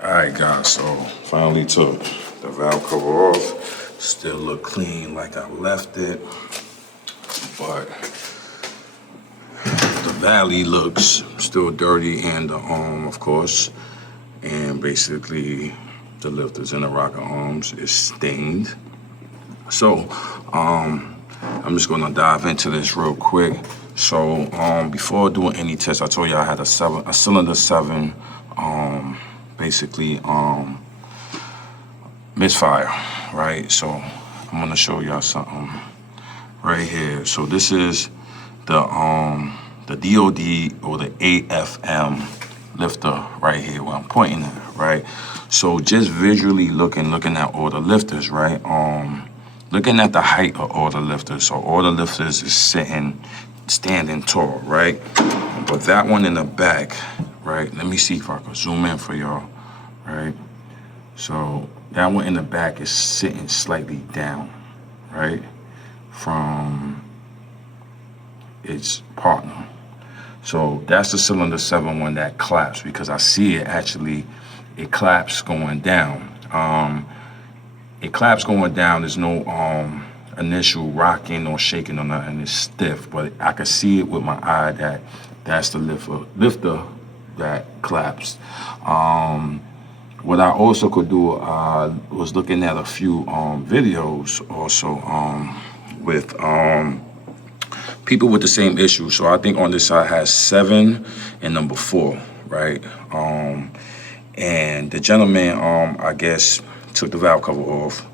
Alright guys, so finally took the valve cover off. Still look clean like I left it, but the valley looks still dirty, and the arm, of course, and basically the lifters and the rocker arms is stained. So I'm just gonna dive into this real quick. So before doing any tests, I told you I had a cylinder 7 basically Misfire, right? So I'm gonna show y'all something right here. So this is the DOD or the AFM lifter right here where I'm pointing at, right? So just visually looking at all the lifters, right? Looking at the height of all the lifters. So all the lifters is standing tall, right? But that one in the back, right? Let me see if I can zoom in for y'all, right? So that one in the back is sitting slightly down, right? From its partner. So that's the cylinder 7 one that claps, because I see it actually, it claps going down. It claps going down. There's no initial rocking or shaking or nothing. It's stiff, but I can see it with my eye that that's the lifter that claps. What I also could do, was looking at a few videos also with people with the same issue. So I think on this side has 7 and number 4, right? And the gentleman, I guess, took the valve cover off.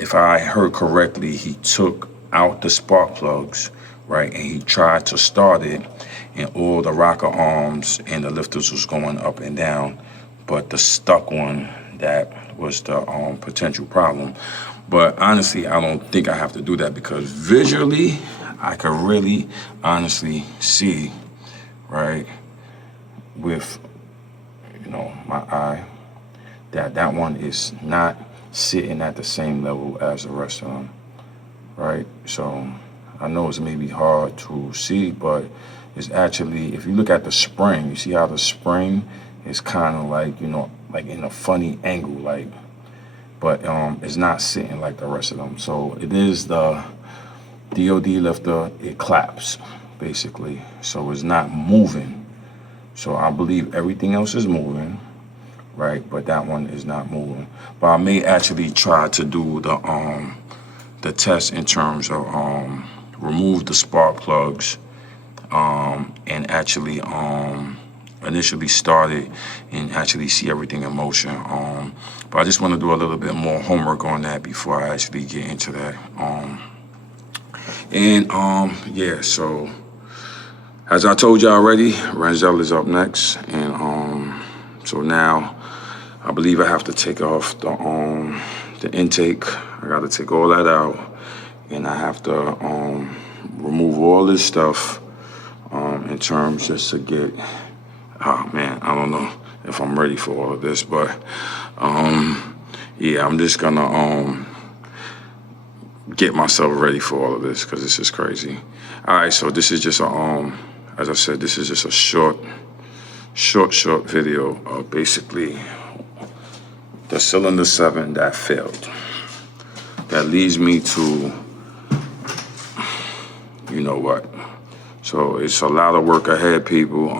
If I heard correctly, he took out the spark plugs, right? And he tried to start it, and all the rocker arms and the lifters was going up and down. But the stuck one, that was the potential problem. But honestly, I don't think I have to do that, because visually, I could really honestly see, right, with, you know, my eye, that one is not sitting at the same level as the rest of them, right? So I know it's maybe hard to see, but it's actually, if you look at the spring, you see how the spring is kind of like, you know, like in a funny angle, like, but it's not sitting like the rest of them. So it is the DOD lifter, it claps, basically. So it's not moving. So I believe everything else is moving, right? But that one is not moving. But I may actually try to do the test in terms of remove the spark plugs and actually initially start it and actually see everything in motion. But I just want to do a little bit more homework on that before I actually get into that. Yeah, so as I told you already, Renzel is up next, and so now I believe I have to take off the intake. I got to take all that out, and I have to remove all this stuff in terms just to get. Oh man, I don't know if I'm ready for all of this, but yeah, I'm just gonna get myself ready for all of this, because this is crazy. All right, so this is just a as I said, this is just a short video of basically the cylinder 7 that failed. That leads me to, you know what? So it's a lot of work ahead, people.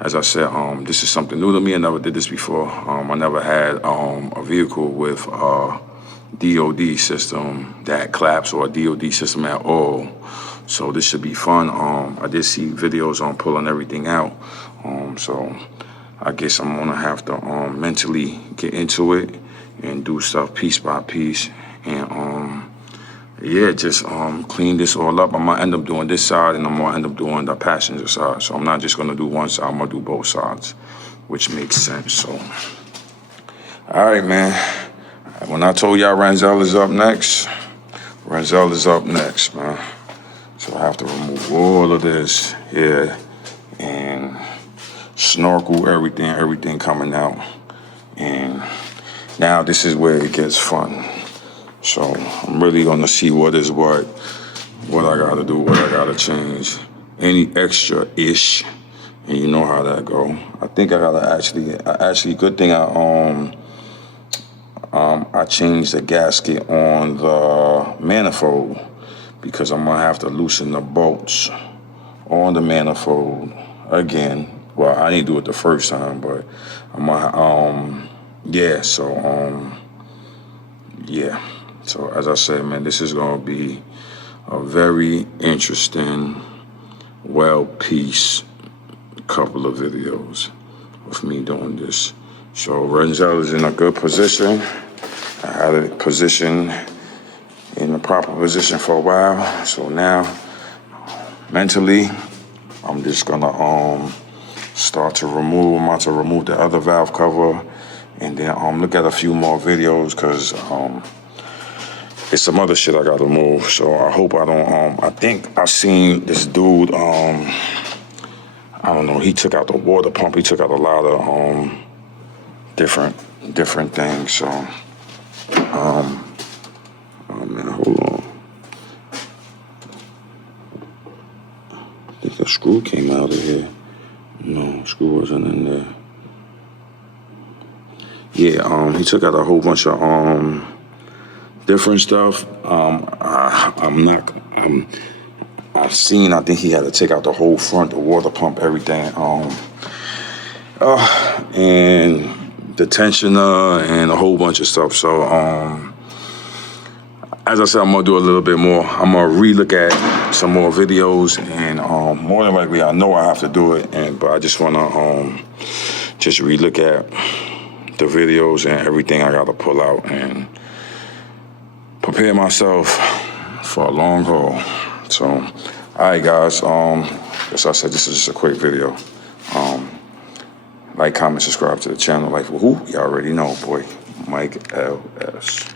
As I said, this is something new to me. I never did this before. I never had a vehicle with a DOD system that claps, or a DOD system at all. So this should be fun. I did see videos on pulling everything out. So I guess I'm gonna have to mentally get into it and do stuff piece by piece. And yeah, just clean this all up. I'm gonna end up doing this side, and I'm gonna end up doing the passenger side. So I'm not just gonna do one side, I'm gonna do both sides, which makes sense. So, all right, man. When I told y'all Renzel is up next, Renzel is up next, man. So I have to remove all of this here and snorkel everything coming out. And now this is where it gets fun. So I'm really gonna see what is what I gotta do, what I gotta change. Any extra-ish and you know how that go. I think I gotta actually good thing I changed the gasket on the manifold, because I'm gonna have to loosen the bolts on the manifold again. Well, I didn't do it the first time, but I'm gonna yeah. Yeah. So as I said, man, this is gonna be a very interesting, well-pieced couple of videos of me doing this. So Renzel is in a good position. I had it positioned in the proper position for a while. So now, mentally, I'm just gonna start to remove the other valve cover, and then look at a few more videos, cause it's some other shit I gotta move. So I hope I don't. I think I seen this dude. I don't know. He took out the water pump. He took out a lot of different things. So, oh man, hold on. I think the screw came out of here. No, screw wasn't in there. Yeah, he took out a whole bunch of different stuff. I think he had to take out the whole front, the water pump, everything. And the tensioner and a whole bunch of stuff. So, as I said, I'm gonna do a little bit more. I'm gonna re-look at some more videos, and more than likely, I know I have to do it. But I just wanna just re-look at the videos and everything I gotta pull out and prepare myself for a long haul. So, all right, guys. As I said, this is just a quick video. Like, comment, subscribe to the channel. Like, who? You already know, boy. Myke LS.